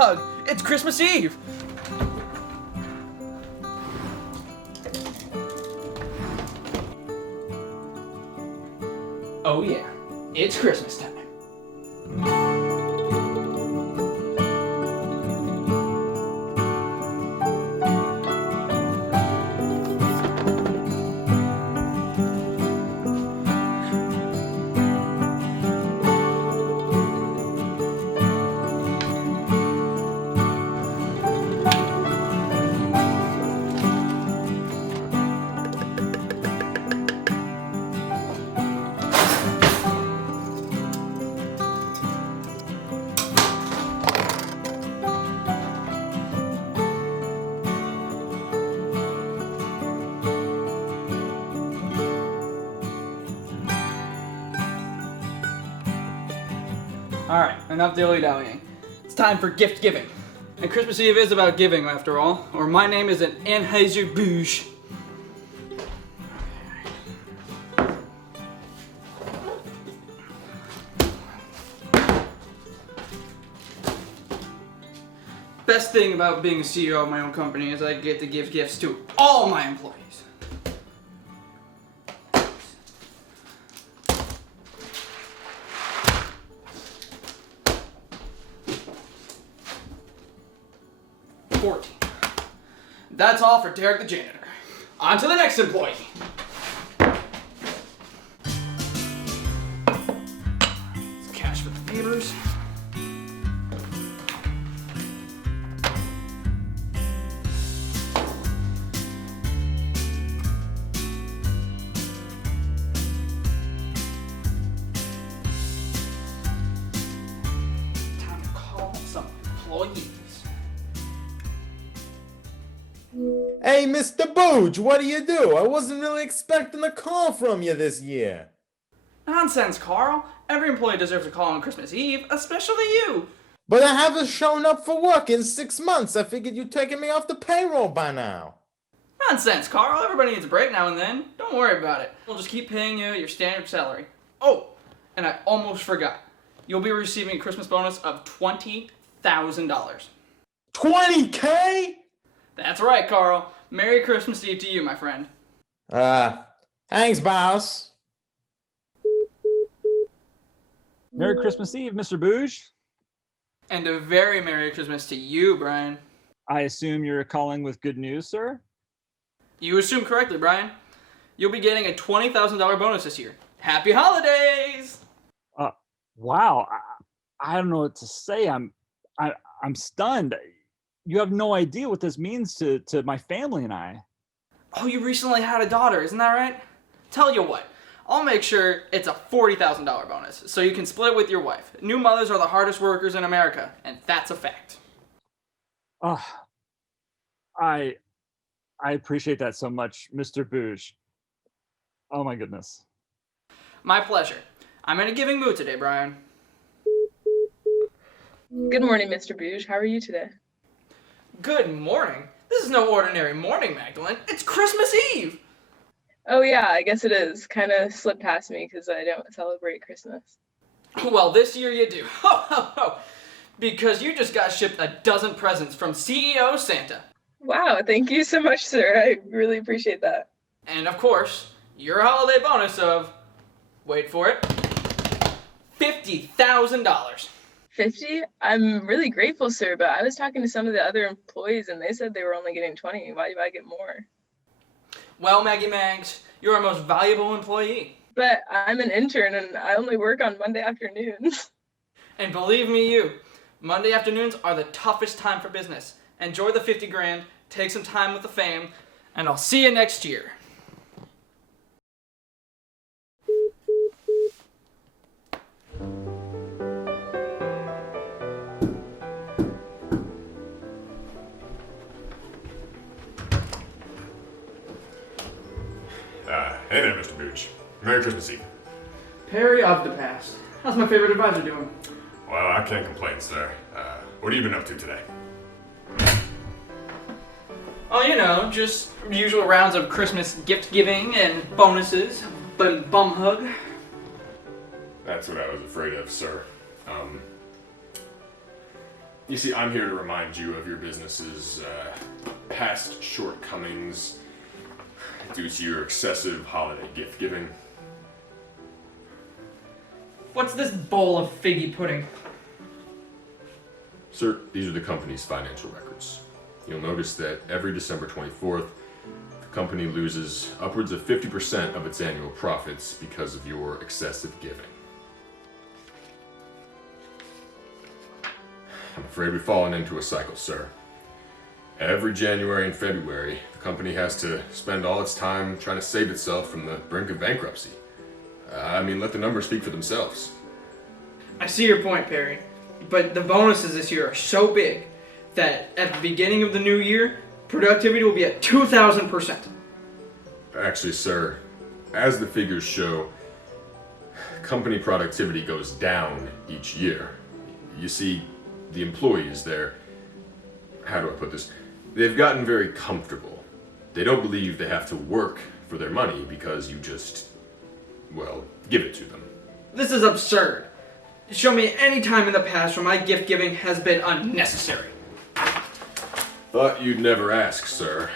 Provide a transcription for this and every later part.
hug. It's Christmas Eve. Oh yeah, it's Christmas time. Alright, enough dilly-dallying. It's time for gift giving. And Christmas Eve is about giving, after all. Or my name is an Aneheuser Booge. Best thing about being a CEO of my own company is I get to give gifts to all my employees. That's all for Derek the janitor. On to the next employee. It's cash for the neighbors. Time to call some employees. Hey, Mr. Booge, what do? I wasn't really expecting a call from you this year. Nonsense, Carl. Every employee deserves a call on Christmas Eve, especially you. But I haven't shown up for work in 6 months. I figured you'd taken me off the payroll by now. Nonsense, Carl. Everybody needs a break now and then. Don't worry about it. We'll just keep paying you your standard salary. Oh, and I almost forgot. You'll be receiving a Christmas bonus of $20,000. $20K? That's right, Carl. Merry Christmas Eve to you, my friend. Thanks, boss. Merry Christmas Eve, Mr. Booge. And a very Merry Christmas to you, Brian. I assume you're calling with good news, sir? You assumed correctly, Brian. You'll be getting a $20,000 bonus this year. Happy holidays! Wow. I don't know what to say. I'm stunned. You have no idea what this means to my family and I. Oh, you recently had a daughter, isn't that right? Tell you what, I'll make sure it's a $40,000 bonus, so you can split it with your wife. New mothers are the hardest workers in America, and that's a fact. I appreciate that so much, Mr. Booge. Oh my goodness. My pleasure. I'm in a giving mood today, Brian. Good morning, Mr. Booge. How are you today? Good morning. This is no ordinary morning, Magdalene. It's Christmas Eve. Oh yeah, I guess it is. Kind of slipped past me because I don't celebrate Christmas. Well, this year you do. Ho, ho, ho. Because you just got shipped a dozen presents from CEO Santa. Wow, thank you so much, sir. I really appreciate that. And of course, your holiday bonus of, wait for it, $50,000. 50? I'm really grateful, sir, but I was talking to some of the other employees and they said they were only getting 20. Why do I get more? Well, Maggie Mags, you're our most valuable employee. But I'm an intern and I only work on Monday afternoons. And believe me, you, Monday afternoons are the toughest time for business. Enjoy the 50 grand, take some time with the fam, and I'll see you next year. Hey there, Mr. Booge. Merry Christmas Eve. Perry of the past. How's my favorite advisor doing? Well, I can't complain, sir. What have you been up to today? Oh, you know, just usual rounds of Christmas gift giving and bonuses, bum hug. That's what I was afraid of, sir. You see, I'm here to remind you of your business's past shortcomings due to your excessive holiday gift giving. What's this bowl of figgy pudding? Sir, these are the company's financial records. You'll notice that every December 24th, the company loses upwards of 50% of its annual profits because of your excessive giving. I'm afraid we've fallen into a cycle, sir. Every January and February, the company has to spend all its time trying to save itself from the brink of bankruptcy. Let the numbers speak for themselves. I see your point, Perry. But the bonuses this year are so big that at the beginning of the new year, productivity will be at 2,000%. Actually, sir, as the figures show, company productivity goes down each year. You see, the employees there, how do I put this? They've gotten very comfortable. They don't believe they have to work for their money because you just, well, give it to them. This is absurd. Show me any time in the past where my gift giving has been unnecessary. But you'd never ask, sir.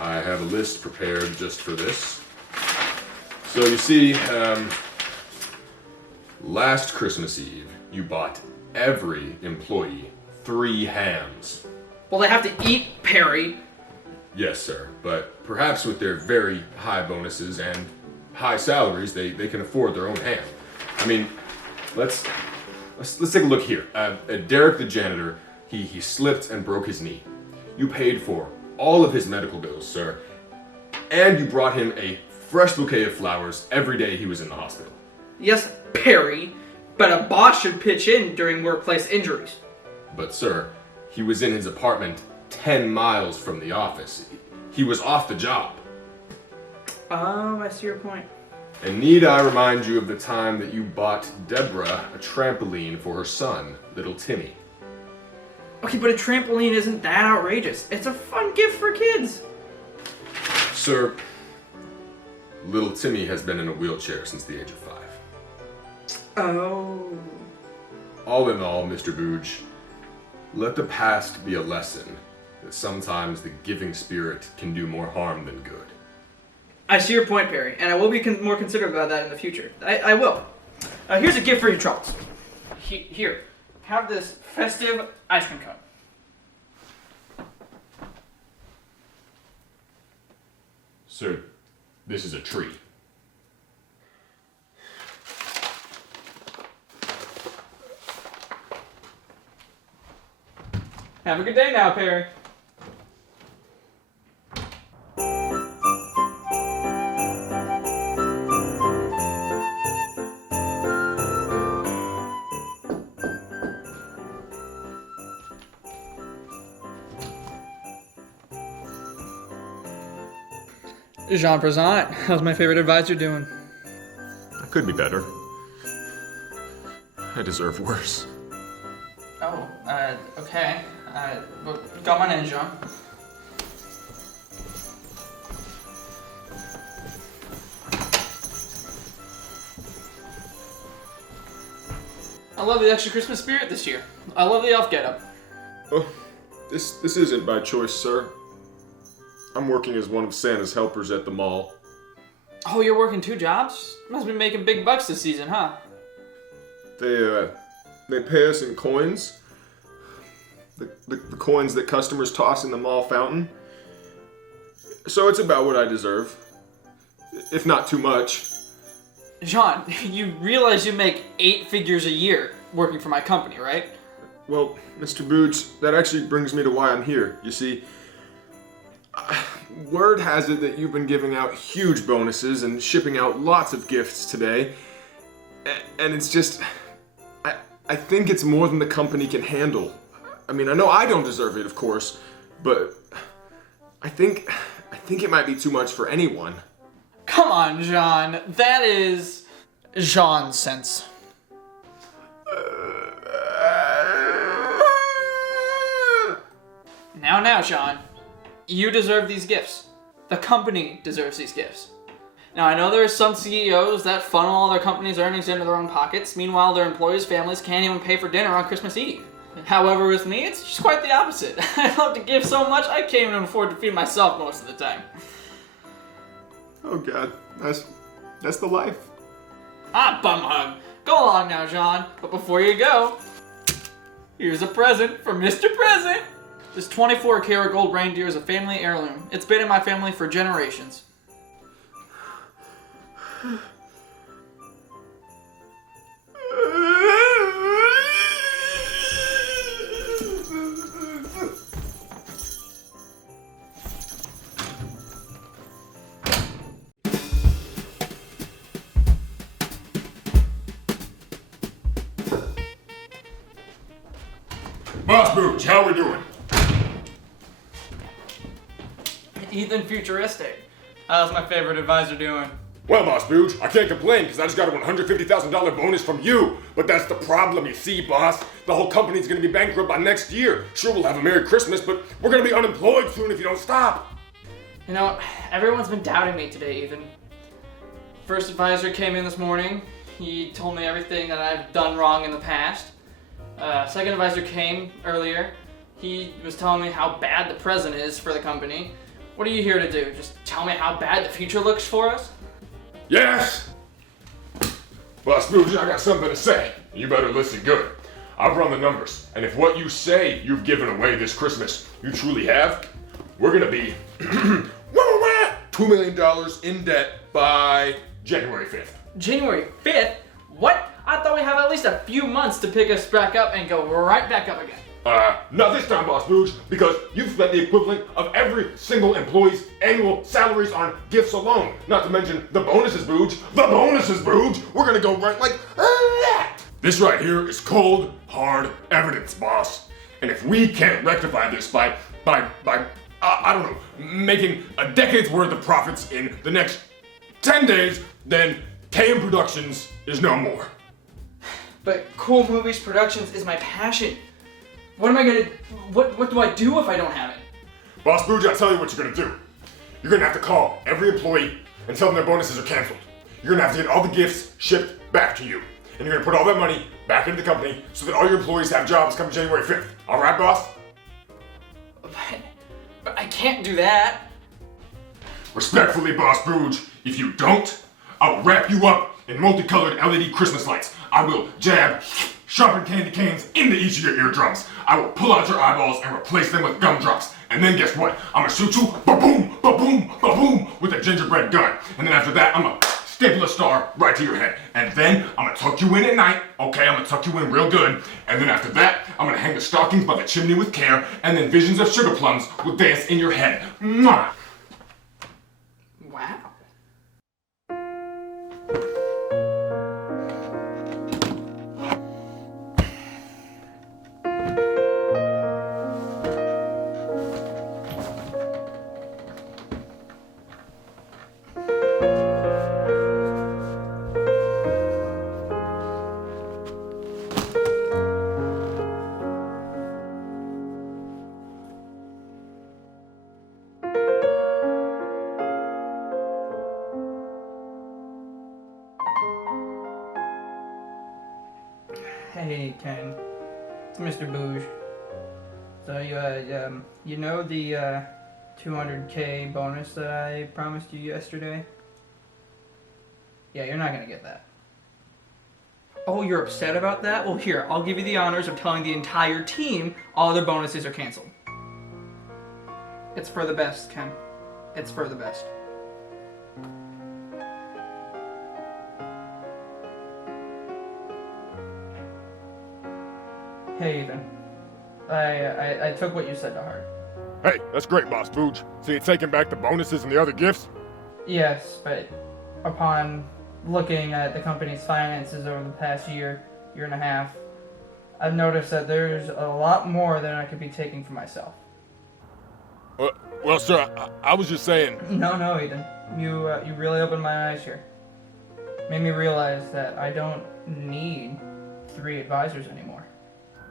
I have a list prepared just for this. So you see, last Christmas Eve, you bought every employee 3 hams. Well, they have to eat, Perry. Yes, sir, but perhaps with their very high bonuses and high salaries, they can afford their own ham. Let's take a look here. Derek the janitor, he slipped and broke his knee. You paid for all of his medical bills, sir, and you brought him a fresh bouquet of flowers every day he was in the hospital. Yes, Perry, but a boss should pitch in during workplace injuries. But sir, he was in his apartment 10 miles from the office. He was off the job. Oh, I see your point. And need I remind you of the time that you bought Deborah a trampoline for her son, little Timmy? Okay, but a trampoline isn't that outrageous. It's a fun gift for kids. Sir, little Timmy has been in a wheelchair since the age of 5. Oh. All in all, Mr. Booge, let the past be a lesson that sometimes the giving spirit can do more harm than good. I see your point, Perry, and I will be more considerate about that in the future. I will. Here's a gift for your troubles. Here, have this festive ice cream cone. Sir, this is a tree. Have a good day now, Perry. Jean Prezant, how's my favorite advisor doing? I could be better. I deserve worse. Oh, okay. Well, got my name, Jean. I love the extra Christmas spirit this year. I love the elf getup. Oh, this isn't by choice, sir. I'm working as one of Santa's helpers at the mall. Oh, you're working 2 jobs? Must be making big bucks this season, huh? They pay us in coins. The coins that customers toss in the mall fountain. So it's about what I deserve. If not too much. Jean, you realize you make 8 figures a year working for my company, right? Well, Mr. Booge, that actually brings me to why I'm here. You see, word has it that you've been giving out huge bonuses and shipping out lots of gifts today. And it's just, I think it's more than the company can handle. I know I don't deserve it, of course, but I think it might be too much for anyone. Come on, Jean. That is Jean sense. Now, Jean. You deserve these gifts. The company deserves these gifts. Now, I know there are some CEOs that funnel all their company's earnings into their own pockets. Meanwhile, their employees' families can't even pay for dinner on Christmas Eve. However, with me, it's just quite the opposite. I love to give so much, I can't even afford to feed myself most of the time. Oh God, that's the life. Ah, bum hug. Go along now, John. But before you go, here's a present for Mr. Present. This 24-karat gold reindeer is a family heirloom. It's been in my family for generations. Boss Booge, how we doing? Ethan Futuristic. How's my favorite advisor doing? Well, Boss Booge, I can't complain because I just got a $150,000 bonus from you. But that's the problem, you see, boss. The whole company's gonna be bankrupt by next year. Sure, we'll have a Merry Christmas, but we're gonna be unemployed soon if you don't stop. You know, everyone's been doubting me today, Ethan. First advisor came in this morning. He told me everything that I've done wrong in the past. Second advisor came earlier. He was telling me how bad the present is for the company. What are you here to do? Just tell me how bad the future looks for us? Yes! Boss Booge, I got something to say. You better listen good. I've run the numbers, and if what you say you've given away this Christmas you truly have, we're gonna be $2 million in debt by January 5th. January 5th? What? I thought we have at least a few months to pick us back up and go right back up again. Not this time, Boss Booge, because you've spent the equivalent of every single employee's annual salaries on gifts alone. Not to mention the bonuses, Booge. The bonuses, Booge! We're gonna go right like that! This right here is cold, hard evidence, boss. And if we can't rectify this by I don't know, making a decade's worth of profits in the next 10 days, then KM Productions is no more. But Cool Movies Productions is my passion. What am I gonna, what do I do if I don't have it? Boss Booge, I'll tell you what you're gonna do. You're gonna have to call every employee and tell them their bonuses are canceled. You're gonna have to get all the gifts shipped back to you. And you're gonna put all that money back into the company so that all your employees have jobs come January 5th. All right, boss? But I can't do that. Respectfully, Boss Booge, if you don't, I will wrap you up in multicolored LED Christmas lights. I will jab sharpened candy canes into each of your eardrums. I will pull out your eyeballs and replace them with gumdrops. And then guess what? I'm gonna shoot you ba-boom, ba-boom, ba-boom with a gingerbread gun. And then after that, I'm gonna staple a star right to your head. And then I'm gonna tuck you in at night. Okay, I'm gonna tuck you in real good. And then after that, I'm gonna hang the stockings by the chimney with care. And then visions of sugar plums will dance in your head. Mwah! Wow. Hey, Ken. It's Mr. Booge. So you know the 200K bonus that I promised you yesterday? Yeah, you're not gonna get that. Oh, you're upset about that? Well, here, I'll give you the honors of telling the entire team all their bonuses are canceled. It's for the best, Ken. It's for the best. Hey, Ethan. I took what you said to heart. Hey, that's great, Boss Booge. So you're taking back the bonuses and the other gifts? Yes, but upon looking at the company's finances over the past year and a half, I've noticed that there's a lot more than I could be taking for myself. Well, sir, I was just saying... No, Ethan. You really opened my eyes here. Made me realize that I don't need 3 advisors anymore.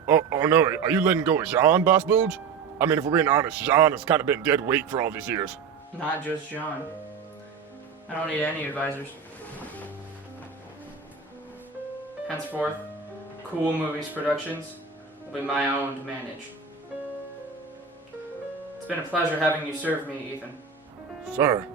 Oh no, are you letting go of Jean, Boss Booge? I mean, if we're being honest, Jean has kind of been dead weight for all these years. Not just John. I don't need any advisors. Henceforth, Cool Movies Productions will be my own to manage. It's been a pleasure having you serve me, Ethan. Sir.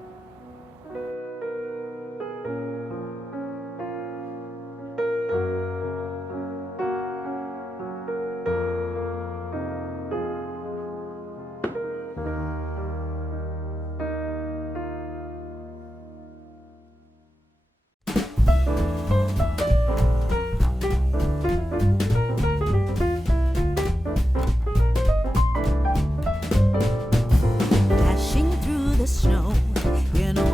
Dashing through the snow in a